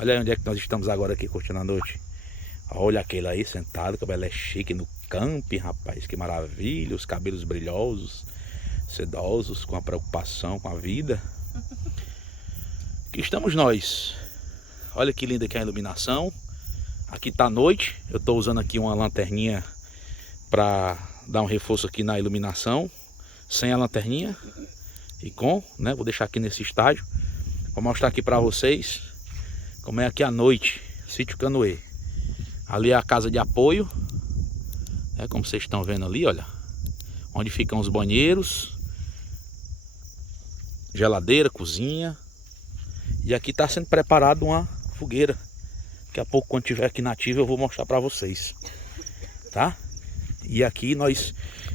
Olha aí onde é que nós estamos agora aqui curtindo a noite. Olha aquele aí sentado, o cabelo é chique no camping, rapaz. Que maravilha, os cabelos brilhosos, sedosos, com a preocupação com a vida. Aqui estamos nós. Olha que linda que é a iluminação. Aqui tá noite, eu estou usando aqui uma lanterninha para dar um reforço aqui na iluminação. Sem a lanterninha e com, né? Vou deixar aqui nesse estágio. Vou mostrar aqui para vocês como é aqui à noite, Sítio Canoê. Ali é a casa de apoio, né? Como vocês estão vendo ali, olha. Onde ficam os banheiros, geladeira, cozinha. E aqui está sendo preparado uma fogueira. Daqui a pouco, quando tiver aqui nativa, eu vou mostrar para vocês, tá? E aqui nós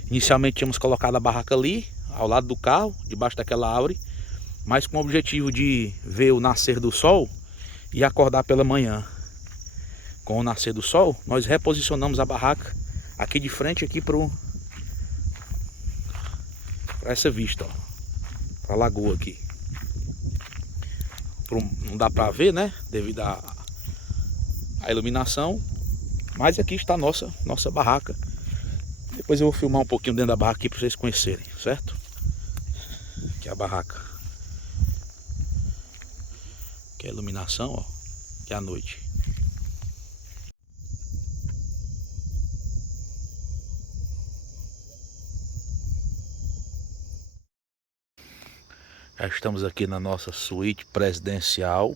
inicialmente tínhamos colocado a barraca ali, ao lado do carro, debaixo daquela árvore, mas com o objetivo de ver o nascer do sol e acordar pela manhã. Com o nascer do sol, nós reposicionamos a barraca aqui de frente aqui para essa vista, ó, para a lagoa aqui. Não dá para ver, né, devido à iluminação, mas aqui está a nossa barraca. Depois eu vou filmar um pouquinho dentro da barraca aqui para vocês conhecerem, certo? Aqui é a barraca. Aqui é a iluminação, ó, que é a noite. Já estamos aqui na nossa suíte presidencial,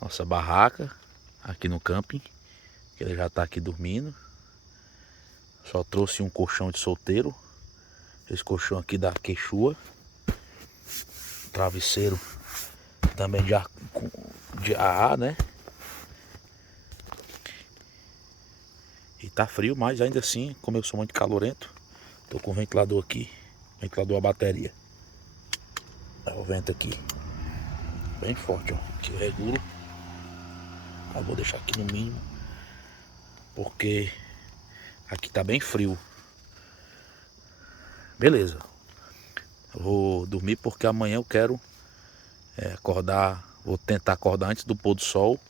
nossa barraca, aqui no camping. Ele já está aqui dormindo. Só trouxe um colchão de solteiro. Esse colchão aqui da Quechua. Travesseiro também de AA, né? E tá frio, mas ainda assim, como eu sou muito calorento, tô com o ventilador aqui, ventilador a bateria. Olha o vento aqui, bem forte, ó. Que eu regulo. Eu vou deixar aqui no mínimo, porque aqui tá bem frio. Beleza. Eu vou dormir porque amanhã eu quero acordar. Vou tentar acordar antes do pôr do sol,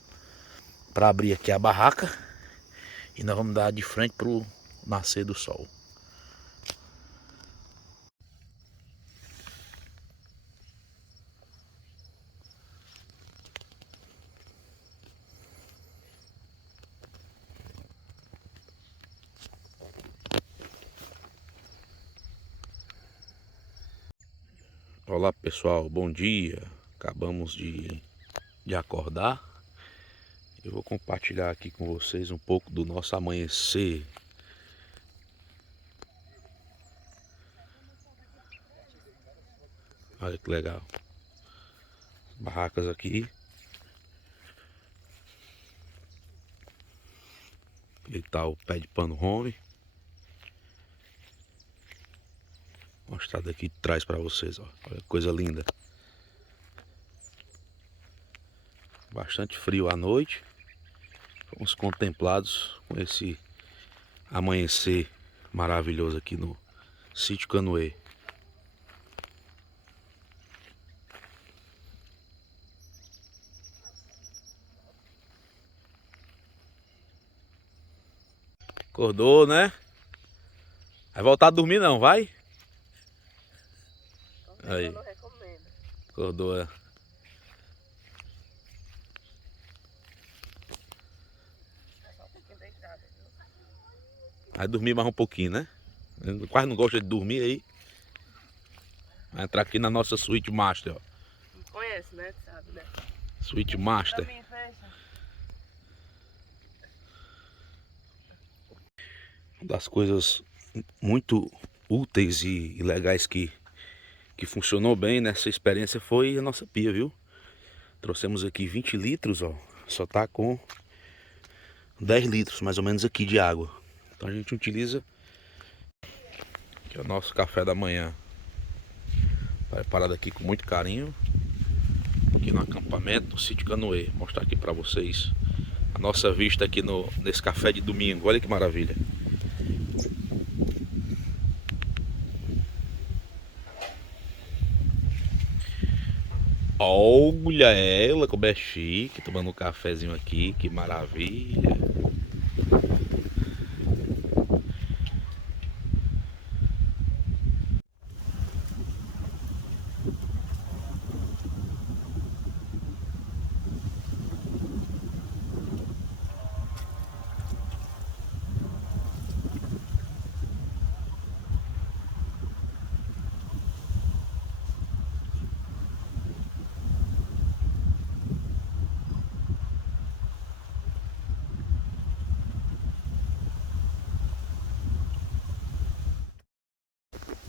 para abrir aqui a barraca. E nós vamos dar de frente pro nascer do sol. Olá pessoal, bom dia. Acabamos de acordar. Eu vou compartilhar aqui com vocês um pouco do nosso amanhecer. Olha que legal. Barracas aqui. E tá o pé de pano home. Vou mostrar daqui de trás para vocês, ó. Olha que coisa linda. Bastante frio à noite. Fomos contemplados com esse amanhecer maravilhoso aqui no Sítio Canoê. Acordou, né? Vai voltar a dormir não, vai? Aí. Eu não recomendo. Acordou, é. Vai dormir mais um pouquinho, né? Eu quase não gosta de dormir aí. Vai entrar aqui na nossa suíte master, ó. Conhece, né? Sabe, né? Suíte master. Uma das coisas muito úteis e legais que funcionou bem nessa experiência foi a nossa pia, viu? Trouxemos aqui 20 litros, ó. Só tá com 10 litros mais ou menos aqui de água. Então a gente utiliza. Aqui é o nosso café da manhã. Preparado aqui com muito carinho. Aqui no acampamento, no Sítio Canoê. Vou mostrar aqui pra vocês a nossa vista aqui nesse café de domingo. Olha que maravilha. Olha ela como é chique, tomando um cafezinho aqui, que maravilha.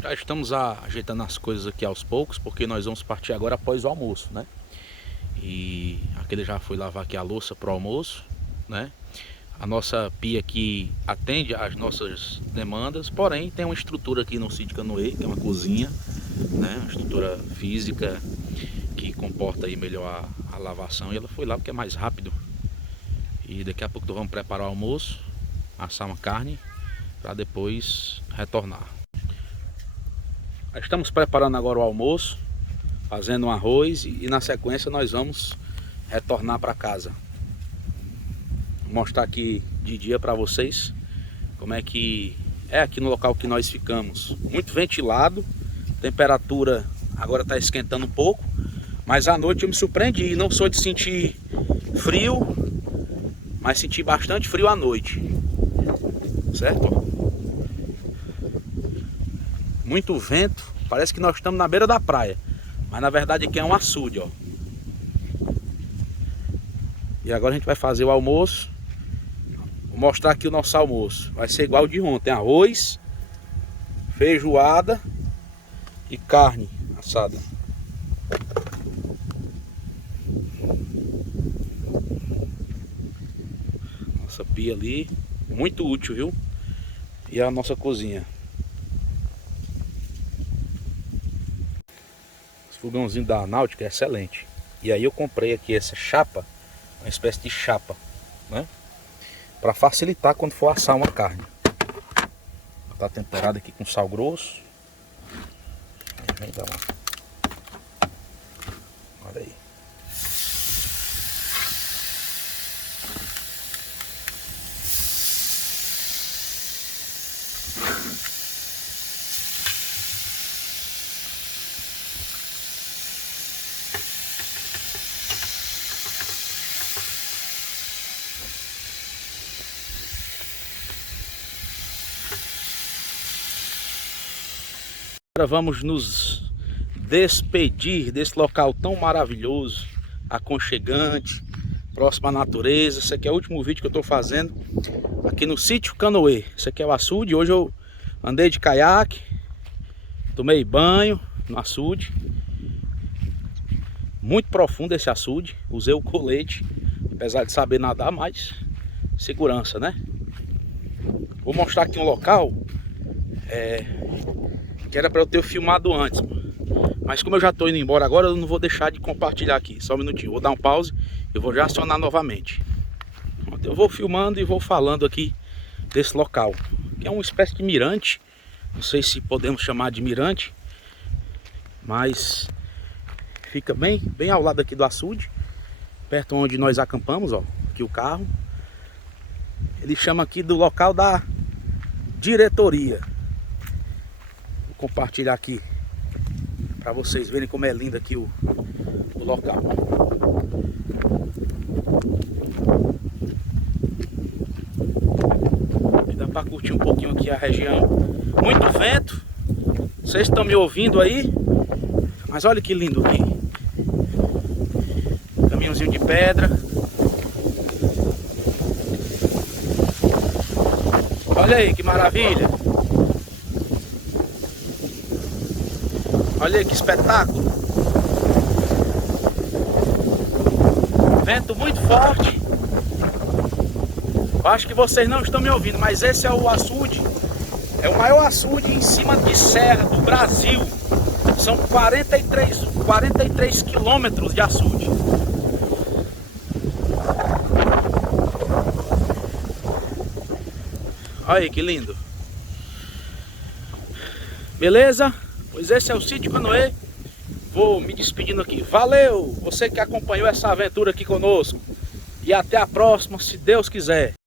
Já estamos ajeitando as coisas aqui aos poucos, porque nós vamos partir agora após o almoço, né? E aquele já foi lavar aqui a louça pro almoço, né? A nossa pia aqui atende às nossas demandas, porém tem uma estrutura aqui no sítio Canoê, que é uma cozinha, né? Uma estrutura física que comporta aí melhor a lavação, e ela foi lá porque é mais rápido. E daqui a pouco nós vamos preparar o almoço, assar uma carne para depois retornar. Estamos preparando agora o almoço, fazendo um arroz e na sequência nós vamos retornar para casa. Vou mostrar aqui de dia para vocês como é que é aqui no local que nós ficamos. Muito ventilado, temperatura agora está esquentando um pouco, mas à noite eu me surpreendi, não sou de sentir frio, mas senti bastante frio à noite, certo? Muito vento, parece que nós estamos na beira da praia, mas na verdade aqui é um açude, ó. E agora a gente vai fazer o almoço. Vou mostrar aqui o nosso almoço. Vai ser igual de ontem: arroz, feijoada e carne assada. Nossa pia ali, muito útil, viu? E a nossa cozinha. Fogãozinho da Náutica é excelente. E aí eu comprei aqui essa chapa, uma espécie de chapa, né? Para facilitar quando for assar uma carne. Tá temperada aqui com sal grosso. Vem dar uma... Olha aí. Agora vamos nos despedir desse local tão maravilhoso, aconchegante, próximo à natureza. Esse aqui é o último vídeo que eu estou fazendo aqui no sítio Canoê. Esse aqui é o açude. Hoje eu andei de caiaque, tomei banho no açude. Muito profundo esse açude. Usei o colete, apesar de saber nadar, mas segurança, né? Vou mostrar aqui um local que era para eu ter filmado antes, mas como eu já estou indo embora agora, eu não vou deixar de compartilhar aqui. Só um minutinho, vou dar um pause e vou já acionar novamente. Eu vou filmando e vou falando aqui desse local, que é uma espécie de mirante. Não sei se podemos chamar de mirante, mas fica bem ao lado aqui do açude, perto onde nós acampamos, ó, aqui o carro. Ele chama aqui do local da diretoria. Vou compartilhar aqui para vocês verem como é lindo aqui o local. E dá para curtir um pouquinho aqui a região. Muito vento. Vocês estão me ouvindo aí? Mas olha que lindo aqui. Caminhozinho de pedra. Olha aí que maravilha. Olha aí que espetáculo. Vento muito forte. Eu acho que vocês não estão me ouvindo, mas esse é o açude. É o maior açude em cima de serra do Brasil. São 43 quilômetros de açude. Olha aí que lindo. Beleza? Pois esse é o sítio Canoê. vou me despedindo aqui. Valeu, você que acompanhou essa aventura aqui conosco. E até a próxima, se Deus quiser.